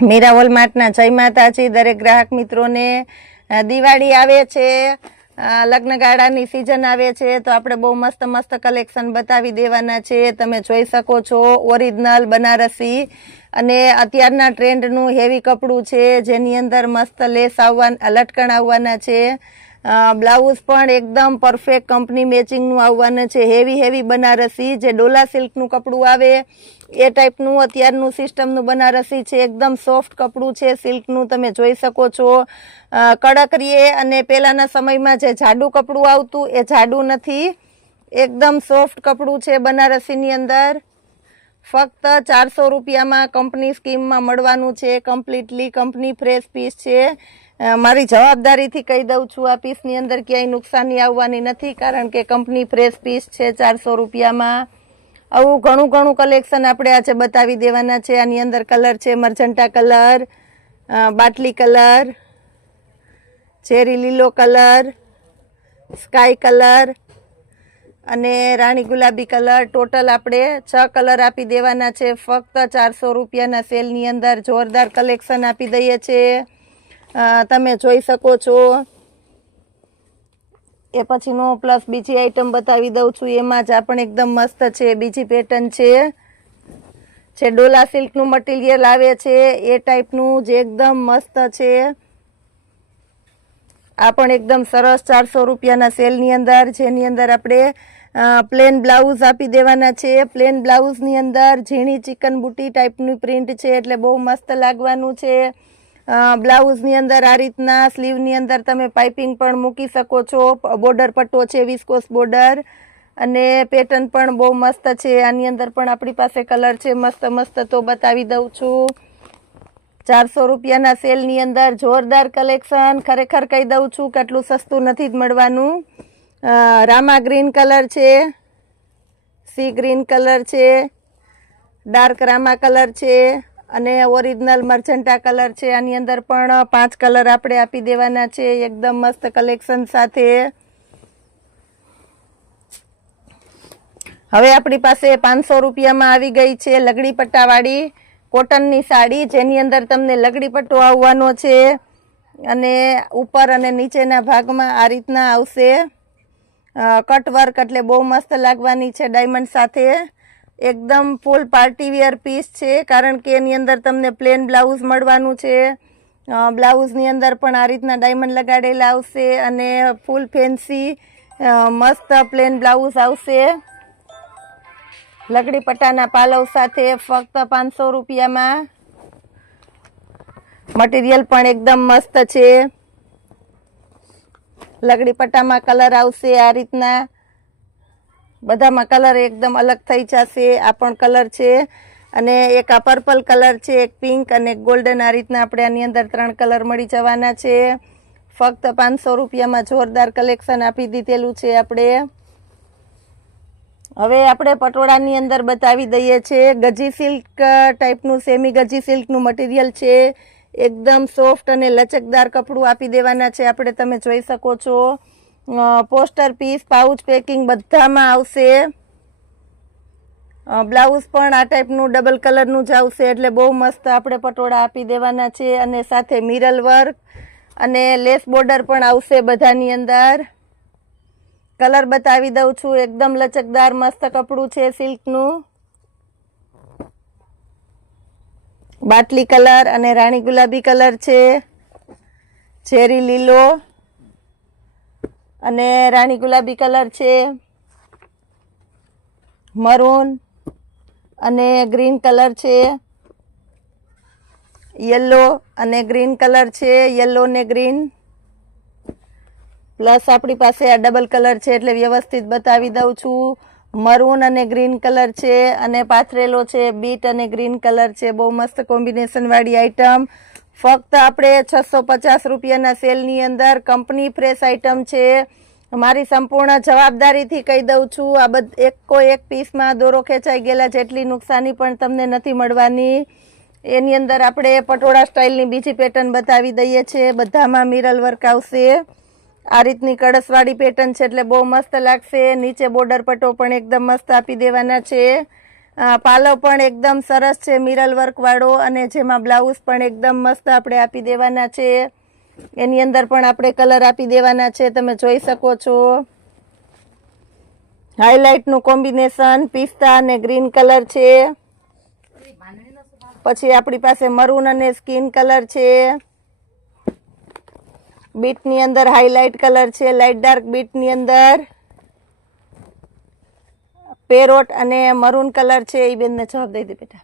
મીરા હોલમાર્ટના જય માતાજી દરેક ગ્રાહક મિત્રોને। દિવાળી આવે છે, લગ્નગાળાની સિઝન આવે છે, તો આપણે બહુ મસ્ત મસ્ત કલેક્શન બતાવી દેવાના છે। તમે જોઈ શકો છો ઓરિજિનલ બનારસી અને અત્યારના ટ્રેન્ડનું હેવી કપડું છે, જેની અંદર મસ્ત લેસ લટકણ આવવાના છે। બ્લાઉઝ પણ એકદમ પરફેક્ટ કંપની મેચિંગનું આવવાનું છે। હેવી બનારસી જે ડોલા સિલ્કનું કપડું આવે એ ટાઈપનું અત્યારનું સિસ્ટમનું બનારસી છે। એકદમ સોફ્ટ કપડું છે સિલ્કનું, તમે જોઈ શકો છો। કડક રીએ અને પહેલાના સમયમાં જે જાડું કપડું આવતું એ જાડું નથી, એકદમ સોફ્ટ કપડું છે બનારસીની અંદર। ફક્ત 400 રૂપિયામાં કંપની સ્કીમમાં મળવાનું છે। કમ્પ્લીટલી કંપની ફ્રેશ પીસ છે। મારી જવાબદારીથી કહી દઉં છું, આ પીસની અંદર ક્યાંય નુકસાની આવવાની નથી, કારણ કે કંપની ફ્રેશ પીસ છે 400 રૂપિયામાં। આવું ઘણું કલેક્શન આપણે આજે બતાવી દેવાના છે। આની અંદર કલર છે મરજન્ટા કલર, બાટલી કલર, ચેરી લીલો કલર, સ્કાય કલર અને રાણી ગુલાબી કલર। ટોટલ આપણે 6 કલર આપી દેવાના છે ફક્ત 400 રૂપિયાના સેલની અંદર। જોરદાર કલેક્શન આપી દઈએ છીએ, તમે જોઈ શકો છો। એ પછીનો પ્લસ બીજી આઈટમ બતાવી દઉં છું, એમાં જ પણ એકદમ મસ્ત છે બીજી પેટર્ન છે, જે ડોલા સિલ્કનું મટીરિયલ આવે છે એ ટાઈપનું જે એકદમ મસ્ત છે। આ પણ એકદમ સરસ 400 રૂપિયાના સેલની અંદર, જેની અંદર આપણે પ્લેન બ્લાઉઝ આપી દેવાના છે। પ્લેન બ્લાઉઝની અંદર ઝીણી ચિકન બુટી ટાઈપની પ્રિન્ટ છે, એટલે બહુ મસ્ત લાગવાનું છે। બ્લાઉઝની અંદર આ રીતના સ્લીવની અંદર તમે પાઇપિંગ પણ મૂકી શકો છો। બોર્ડર પટ્ટો છે વિસ્કોસ બોર્ડર, અને પેટર્ન પણ બહુ મસ્ત છે। આની અંદર પણ આપણી પાસે કલર છે મસ્ત તો બતાવી દઉં છું। 400 રૂપિયાના સેલની અંદર જોરદાર કલેક્શન, ખરેખર કહી દઉં છું કે આટલું સસ્તું નથી જ મળવાનું। રામા ગ્રીન કલર છે, સી ગ્રીન કલર છે, ડાર્ક રામા કલર છે અને ઓરિજિનલ મર્જન્ટા કલર છે। આની અંદર પણ 5 કલર આપણે આપી દેવાના છે એકદમ મસ્ત કલેક્શન સાથે। હવે આપણી પાસે 500 રૂપિયામાં આવી ગઈ છે લગડી પટ્ટાવાળી કોટનની સાડી, જેની અંદર તમને લગડી પટ્ટો આવવાનો છે અને ઉપર અને નીચેના ભાગમાં આ રીતના આવશે કટવર્ક, એટલે બહુ મસ્ત લાગવાની છે ડાયમંડ સાથે। એકદમ ફૂલ પાર્ટીવેર પીસ છે, કારણ કે એની અંદર તમને પ્લેન બ્લાઉઝ મળવાનું છે। બ્લાઉઝની અંદર પણ આ રીતના ડાયમંડ લગાડેલા આવશે અને ફૂલ ફેન્સી મસ્ત પ્લેન બ્લાઉઝ આવશે લગડી પટ્ટાના પાલવ સાથે ફક્ત 500 રૂપિયામાં। મટીરિયલ પણ એકદમ મસ્ત છે। લગડી પટ્ટામાં કલર આવશે આ રીતના, બધામાં કલર એકદમ અલગ થઈ જશે। આ પણ કલર છે અને એક આ પર્પલ કલર છે, એક પિંક અને એક ગોલ્ડન, આ રીતના આપણે આની અંદર 3 કલર મળી જવાના છે। ફક્ત 500 રૂપિયામાં જોરદાર કલેક્શન આપી દીધેલું છે આપણે। હવે આપણે પટોળાની અંદર બતાવી દઈએ છીએ ગજી સિલ્ક ટાઈપનું, સેમી ગજી સિલ્કનું મટીરિયલ છે। એકદમ સોફ્ટ અને લચકદાર કપડું આપી દેવાના છે આપણે, તમે જોઈ શકો છો। પોસ્ટર પીસ, પાઉચ પેકિંગ બધામાં આવશે। બ્લાઉઝ પણ આ ટાઈપનું ડબલ કલરનું જ આવશે, એટલે બહુ મસ્ત આપણે પટોળા આપી દેવાના છે। અને સાથે મિરર વર્ક અને લેસ બોર્ડર પણ આવશે બધાની અંદર। કલર બતાવી દઉં છું, એકદમ લચકદાર મસ્ત કપડું છે સિલ્કનું। બાટલી કલર અને રાણી ગુલાબી કલર છે, ચેરી લીલો અને રાણી ગુલાબી કલર છે, મરૂન અને ગ્રીન કલર છે, યલો અને ગ્રીન કલર છે, યલો ને ગ્રીન, પ્લસ આપણી પાસે આ ડબલ કલર છે એટલે વ્યવસ્થિત બતાવી દઉં છું। મરૂન અને ગ્રીન કલર છે અને પાથરેલો છે બીટ અને ગ્રીન કલર છે, બહુ મસ્ત કોમ્બિનેશન વાળી આઈટમ। ફક્ત આપણે 650 રૂપિયાના સેલની અંદર કંપની ફ્રેશ આઈટમ છે। મારી સંપૂર્ણ જવાબદારીથી કહી દઉં છું, આ એક પીસમાં દોરો ખેંચાઈ ગયેલા જેટલી નુકસાની પણ તમને નથી મળવાની। એની અંદર આપણે પટોળા સ્ટાઇલની બીજી પેટર્ન બતાવી દઈએ છીએ, બધામાં મિરર વર્ક આવશે। આ રીતની કળશવાળી પેટર્ન છે એટલે બહુ મસ્ત લાગશે। નીચે બોર્ડર પટ્ટો પણ એકદમ મસ્ત આપી દેવાના છે। પાલવ પણ એકદમ સરસ છે મિરલ વર્ક વાળો, અને જેમાં બ્લાઉઝ પણ એકદમ મસ્ત આપણે આપી દેવાના છે. એની અંદર પણ આપણે કલર આપી દેવાના છે, તમે જોઈ શકો છો. હાઇલાઇટનું કોમ્બિનેશન પિસ્તા અને ગ્રીન કલર છે. પછી આપણી પાસે મરૂન અને સ્કિન કલર છે. બીટની અંદર હાઇલાઇટ કલર છે, લાઇટ ડાર્ક બીટની અંદર પેરોટ અને મરૂન કલર છે. એ બેનને જવાબ દઈ દે બેટા.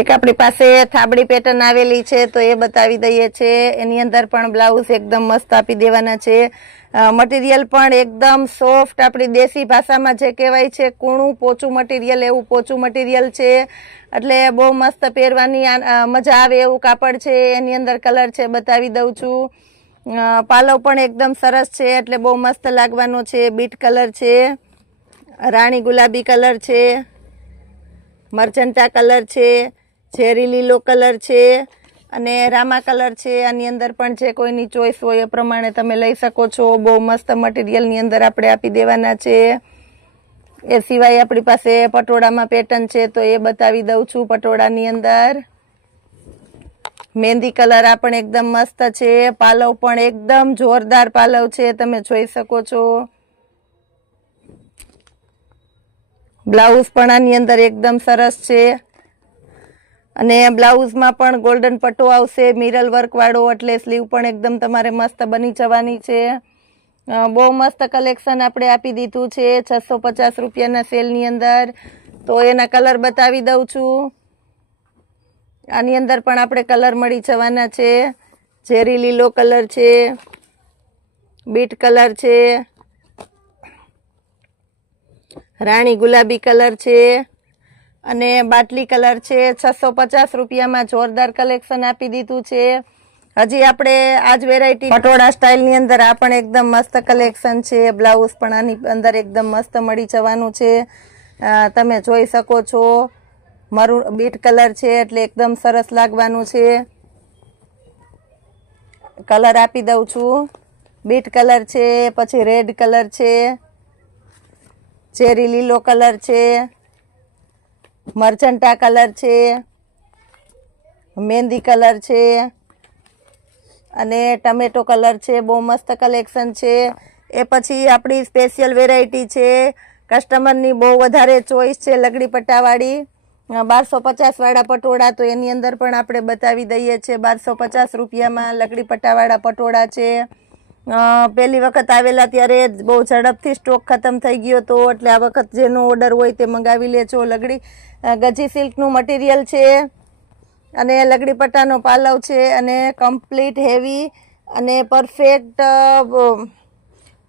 એક આપણી પાસે થાબડી પેટર્ન આવેલી છે, તો એ બતાવી દઈએ છે. એની અંદર પણ બ્લાઉઝ એકદમ મસ્ત આપી દેવાના છે. મટીરિયલ પણ એકદમ સોફ્ટ, આપણી દેશી ભાષામાં જે કહેવાય છે કૂણું પોચું મટીરિયલ, એવું પોચું મટીરિયલ છે. એટલે બહુ મસ્ત પહેરવાની મજા આવે એવું કાપડ છે. એની અંદર કલર છે બતાવી દઉં છું. પાલવ પણ એકદમ સરસ છે, એટલે બહુ મસ્ત લાગવાનો છે. બીટ કલર છે, રાણી ગુલાબી કલર છે, મરચંટા કલર છે, ઝેરી લીલો કલર છે અને રામા કલર છે. આની અંદર પણ જે કોઈની ચોઈસ હોય એ પ્રમાણે તમે લઈ શકો છો. બહુ મસ્ત મટીરિયલની અંદર આપણે આપી દેવાના છે. એ સિવાય આપણી પાસે પટોળામાં પેટર્ન છે, તો એ બતાવી દઉં છું. પટોળાની અંદર મહેંદી કલર આ પણ એકદમ મસ્ત છે. પાલવ પણ એકદમ જોરદાર પાલવ છે, તમે જોઈ શકો છો. બ્લાઉઝ પણ આની અંદર એકદમ સરસ છે, અને બ્લાઉઝમાં પણ ગોલ્ડન પટ્ટો આવશે મિરલ વર્ક વાળો, એટલે સ્લીવ પણ એકદમ તમારે મસ્ત બની જવાની છે. બહુ મસ્ત કલેક્શન આપણે આપી દીધું છે 650 રૂપિયાના સેલની અંદર. તો એના કલર બતાવી દઉં છું. આની અંદર પણ આપણે કલર મળી જવાના છે. ઝેરી લીલો કલર છે, બીટ કલર છે, રાણી ગુલાબી કલર છે અને બાટલી કલર છે. 650 રૂપિયામાં જોરદાર કલેક્શન આપી દીધું છે. હજી આપણે આજ વેરાયટી પટોળા સ્ટાઇલની અંદર આ પણ એકદમ મસ્ત કલેક્શન છે. બ્લાઉઝ પણ આની અંદર એકદમ મસ્ત મળી જવાનું છે, તમે જોઈ શકો છો. મરૂન બીટ કલર છે, એટલે એકદમ સરસ લાગવાનું છે. કલર આપી દઉં છું. બીટ કલર છે, પછી રેડ કલર છે, ચેરી લીલો કલર છે, મરચંટા કલર છે, મહેંદી કલર છે અને ટમેટો કલર છે. બહુ મસ્ત કલેક્શન છે. એ પછી આપણી સ્પેશિયલ વેરાયટી છે, કસ્ટમરની બહુ વધારે ચોઈસ છે, લગડી પટ્ટાવાળી 1250 વાળા પટોળા. તો એની અંદર પણ આપણે બતાવી દઈએ છીએ 1250 રૂપિયામાં લગડી પટ્ટાવાળા પટોળા છે. પહેલી વખત આવેલા ત્યારે બહુ ઝડપથી સ્ટોક ખતમ થઈ ગયો હતો, એટલે આ વખત જેનો ઓર્ડર હોય તે મંગાવી લેજો. લગડી ગજી સિલ્કનું મટીરિયલ છે અને લગડી પટ્ટાનો પાલવ છે, અને કમ્પ્લીટ હેવી અને પરફેક્ટ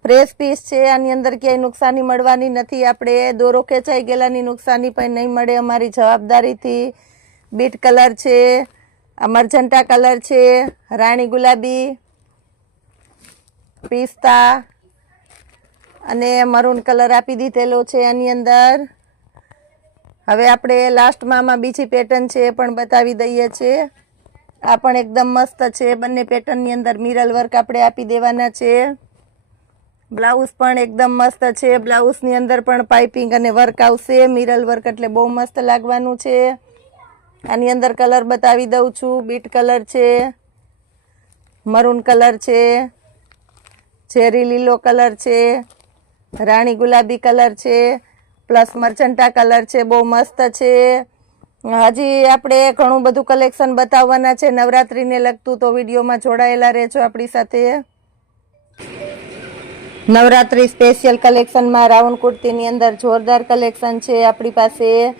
ફ્રેશ પીસ છે. આની અંદર ક્યાંય નુકસાની મળવાની નથી. આપણે દોરો ખેંચાઈ ગયેલાની નુકસાની પણ નહીં મળે અમારી જવાબદારીથી. બીટ કલર છે, મરચંટા કલર છે, રાણી ગુલાબી, પિસ્તા અને મરૂન કલર આપી દીધેલો છે આની અંદર. હવે આપણે લાસ્ટમાં બીજી પેટર્ન છે એ પણ બતાવી દઈએ છીએ. આ પણ એકદમ મસ્ત છે. બંને પેટર્નની અંદર મિરલ વર્ક આપણે આપી દેવાના છે. બ્લાઉઝ પણ એકદમ મસ્ત છે. બ્લાઉઝની અંદર પણ પાઇપિંગ અને વર્ક આવશે, મિરલ વર્ક, એટલે બહુ મસ્ત લાગવાનું છે. આની અંદર કલર બતાવી દઉં છું. બીટ કલર છે, મરૂન કલર છે, ચેરી લીલો કલર છે, રાણી ગુલાબી કલર છે, પ્લસ મરચંટા કલર છે. બહુ મસ્ત છે. હજી આપણે ઘણું બધું કલેક્શન બતાવવાના છે નવરાત્રિને લગતું, તો વિડીયોમાં જોડાયેલા રહેજો આપણી સાથે. નવરાત્રી સ્પેશિયલ કલેક્શનમાં રાઉન્ડ કુર્તીની અંદર જોરદાર કલેક્શન છે આપણી પાસે.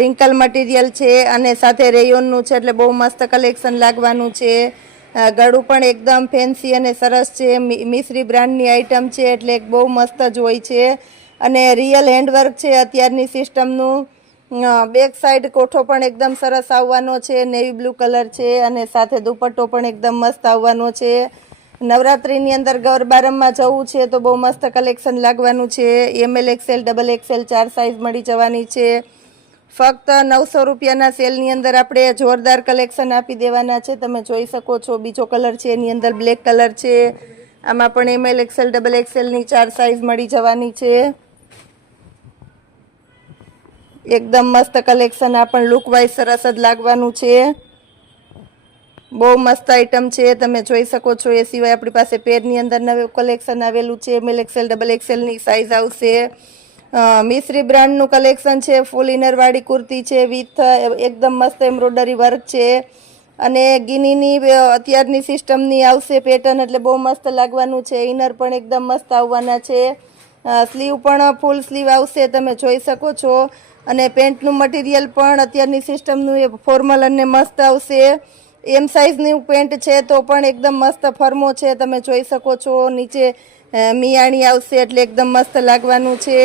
રિંકલ મટીરિયલ છે અને સાથે રેયોનનું છે, એટલે બહુ મસ્ત કલેક્શન લાગવાનું છે. ગળું પણ એકદમ ફેન્સી અને સરસ છે. મિશ્રી બ્રાન્ડની આઇટમ છે, એટલે બહુ મસ્ત જ હોય છે. અને રિયલ હેન્ડવર્ક છે અત્યારની સિસ્ટમનું. બેક સાઈડ કોઠો પણ એકદમ સરસ આવવાનો છે, નેવી બ્લુ કલર છે, અને સાથે દુપટ્ટો પણ એકદમ મસ્ત આવવાનો છે. નવરાત્રિની અંદર ગરબા રમવા જવું છે તો બહુ મસ્ત કલેક્શન લાગવાનું છે. ML XL XXL 4 સાઇઝ મળી જવાની છે. ફક્ત 900 રૂપિયાના સેલની અંદર આપણે જોરદાર કલેક્શન આપી દેવાના છે, તમે જોઈ શકો છો. બીજો કલર છે એની અંદર બ્લેક કલર છે, આમાં પણ ML XL ડબલ XL ની 4 સાઈઝ મળી જવાની છે. એકદમ મસ્ત કલેક્શન, આ પણ લુક વાઇઝ સરસ જ લાગવાનું છે. બહુ મસ્ત આઈટમ છે, તમે જોઈ શકો છો. એ સિવાય આપણી પાસે પેરની અંદર નવું કલેક્શન આવેલું છે. ML XL ડબલ XL ની સાઈઝ આવશે. મિશ્રી બ્રાન્ડનું કલેક્શન છે. ફૂલ ઇનરવાળી કુર્તી છે વિથ એકદમ મસ્ત એમ્બ્રોડરી વર્ક છે. અને ગિનીની અત્યારની સિસ્ટમની આવશે પેટર્ન, એટલે બહુ મસ્ત લાગવાનું છે. ઇનર પણ એકદમ મસ્ત આવવાના છે. સ્લીવ પણ ફૂલ સ્લીવ આવશે, તમે જોઈ શકો છો. અને પેન્ટનું મટીરિયલ પણ અત્યારની સિસ્ટમનું એ ફોર્મલ અને મસ્ત આવશે. એમ સાઇઝની પેન્ટ છે તો પણ એકદમ મસ્ત ફર્મો છે, તમે જોઈ શકો છો. નીચે મિયાણી આવશે એટલે એકદમ મસ્ત લાગવાનું છે.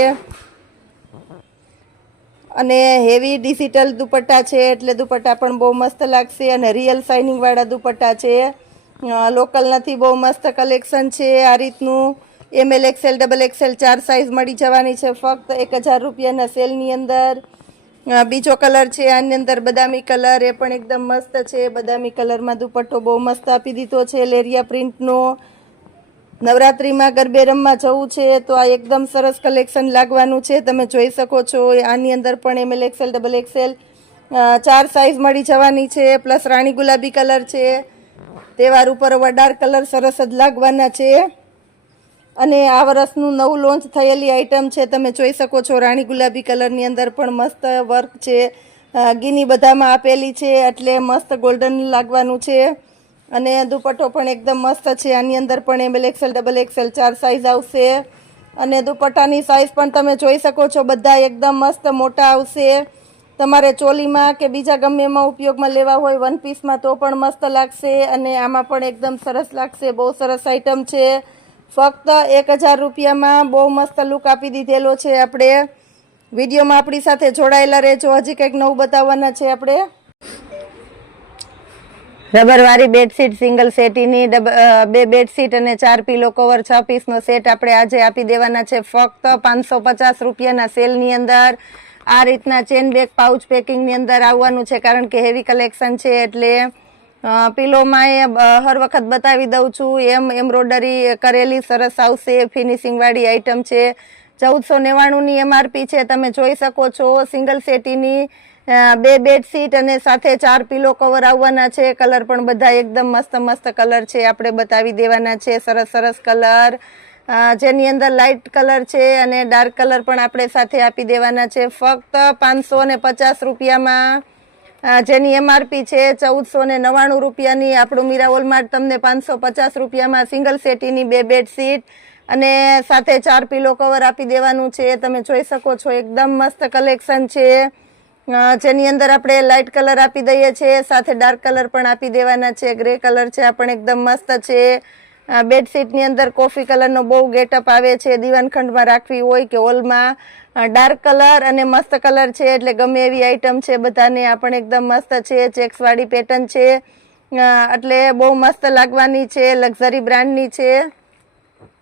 અને હેવી ડિજિટલ દુપટ્ટા છે એટલે દુપટ્ટા પણ બહુ મસ્ત લાગશે. અને રિયલ શાઇનિંગ વાળા દુપટ્ટા છે, લોકલ નથી. બહુ મસ્ત કલેક્શન છે. આ રીતનું ML XL double XL 4 size મળી જવાની છે ફક્ત 1000 રૂપિયાના સેલની અંદર. બીજો કલર છે આની અંદર બદામી કલર, એ પણ એકદમ મસ્ત છે. બદામી કલરમાં દુપટ્ટો બહુ મસ્ત આપી દીધો છે લેરિયા પ્રિન્ટનો. નવરાત્રિમાં ગરબે રમવા જવું છે તો આ એકદમ સરસ કલેક્શન લાગવાનું છે, તમે જોઈ શકો છો. આની અંદર પણ ML XL double XL 4 size મળી જવાની છે. પ્લસ રાણી ગુલાબી કલર છે, તહેવાર ઉપર ડાર્ક કલર સરસ જ લાગવાના છે. અને આ વર્ષનું નવું લોન્ચ થયેલી આઈટમ છે, તમે જોઈ શકો છો. રાણી ગુલાબી કલરની અંદર પણ મસ્ત વર્ક છે. ગીની બધામાં આપેલી છે એટલે મસ્ત ગોલ્ડન લાગવાનું છે. અને દુપટ્ટો પણ એકદમ મસ્ત છે. આની અંદર પણ ML XL double XL 4 size આવશે. અને દુપટ્ટાની સાઈઝ પણ તમે જોઈ શકો છો. બધા એકદમ મસ્ત મોટા આવશે. તમારે ચોલીમાં કે બીજા ગમે એમાં ઉપયોગમાં લેવા હોય વન પીસમાં તો પણ મસ્ત લાગશે. અને આમાં પણ એકદમ સરસ લાગશે. બહુ સરસ આઈટમ છે. ફક્ત 1000 રૂપિયામાં બહુ મસ્ત લુક આપી દીધેલો છે આપણે. વિડીયોમાં આપણી સાથે જોડાયેલા રહેજો, હજી કંઈક નવું બતાવવાના છે આપણે. રબરવાળી બેડશીટ સિંગલ સેટીની 2 બેડશીટ અને 4 પીલો કવર 6 પીસનો સેટ આપણે આજે આપી દેવાના છે ફક્ત 550 રૂપિયાના સેલની અંદર. આ રીતના ચેન બેગ પાઉચ પેકિંગની અંદર આવવાનું છે, કારણ કે હેવી કલેક્શન છે એટલે. પીલોમાં હર વખત બતાવી દઉં છું એમ એમ્બ્રોડરી કરેલી સરસ આવશે. ફિનિશિંગવાળી આઈટમ છે. 1499ની MRP છે, તમે જોઈ શકો છો. સિંગલ સેટીની 2 બેડશીટ અને સાથે 4 પીલો કવર આવવાના છે. કલર પણ બધા એકદમ મસ્ત મસ્ત કલર છે, આપણે બતાવી દેવાના છે. સરસ સરસ કલર, જેની અંદર લાઇટ કલર છે અને ડાર્ક કલર પણ આપણે સાથે આપી દેવાના છે ફક્ત 550 રૂપિયામાં. જેની MRP છે 1499 રૂપિયાની. આપણું મીરા વોલમાર્ટ તમને 550 રૂપિયામાં સિંગલ સેટીની 2 બેડશીટ અને સાથે 4 પીલો કવર આપી દેવાનું છે. તમે જોઈ શકો છો. એકદમ મસ્ત કલેક્શન છે, જેની અંદર આપણે લાઇટ કલર આપી દઈએ છીએ, સાથે ડાર્ક કલર પણ આપી દેવાના છે. ગ્રે કલર છે, આ પણ એકદમ મસ્ત છે. બેડશીટની અંદર કોફી કલરનો બહુ ગેટઅપ આવે છે. દીવાનખંડમાં રાખવી હોય કે હોલમાં. ડાર્ક કલર અને મસ્ત કલર છે એટલે ગમે એવી આઈટમ છે બધાને. આ પણ એકદમ મસ્ત છે. ચેક્સવાળી પેટર્ન છે એટલે બહુ મસ્ત લાગવાની છે. લક્ઝરી બ્રાન્ડની છે.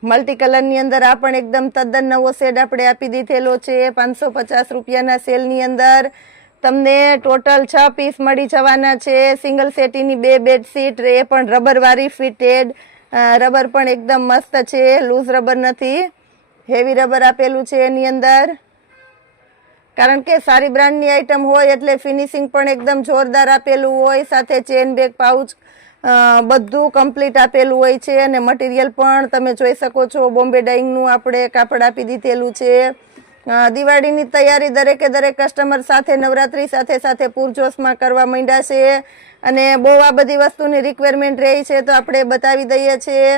મલ્ટી કલરની અંદર આ પણ એકદમ તદ્દન નવો શેડ આપણે આપી દીધેલો છે 550 રૂપિયાના સેલની અંદર. તમને ટોટલ 6 પીસ મળી જવાના છે. સિંગલ સેટીની 2 બેડશીટ, એ પણ રબરવાળી ફિટેડ. રબર પણ એકદમ મસ્ત છે, લૂઝ રબર નથી, હેવી રબર આપેલું છે એની અંદર. કારણ કે સારી બ્રાન્ડની આઈટમ હોય એટલે ફિનિશિંગ પણ એકદમ જોરદાર આપેલું હોય. સાથે ચેન બેગ પાઉચ બધું કમ્પ્લીટ આપેલું હોય છે. અને મટીરિયલ પણ તમે જોઈ શકો છો. બોમ્બે ડાઇંગનું આપણે કાપડ આપી દીધેલું છે. દિવાળીની તૈયારી દરેકે દરેક કસ્ટમર સાથે નવરાત્રી સાથે સાથે પૂરજોશમાં કરવા માંડ્યા છે. અને બહુ આ બધી વસ્તુની રિક્વાયરમેન્ટ રહી છે તો આપણે બતાવી દઈએ છીએ.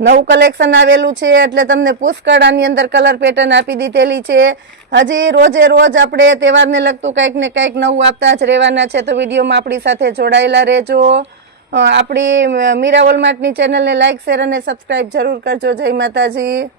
નવું કલેક્શન આવેલું છે એટલે તમને પુષ્કળ આની અંદર કલર પેટર્ન આપી દીધેલી છે. હજી રોજે રોજ આપણે તહેવારને લગતું કંઈક ને કંઈક નવું આપતા જ રહેવાના છે, તો વિડીયોમાં આપણી સાથે જોડાયેલા રહેજો. આપણી મીરા વોલમાર્ટની ચેનલને લાઇક, શેર અને સબસ્ક્રાઈબ જરૂર કરજો. જય માતાજી.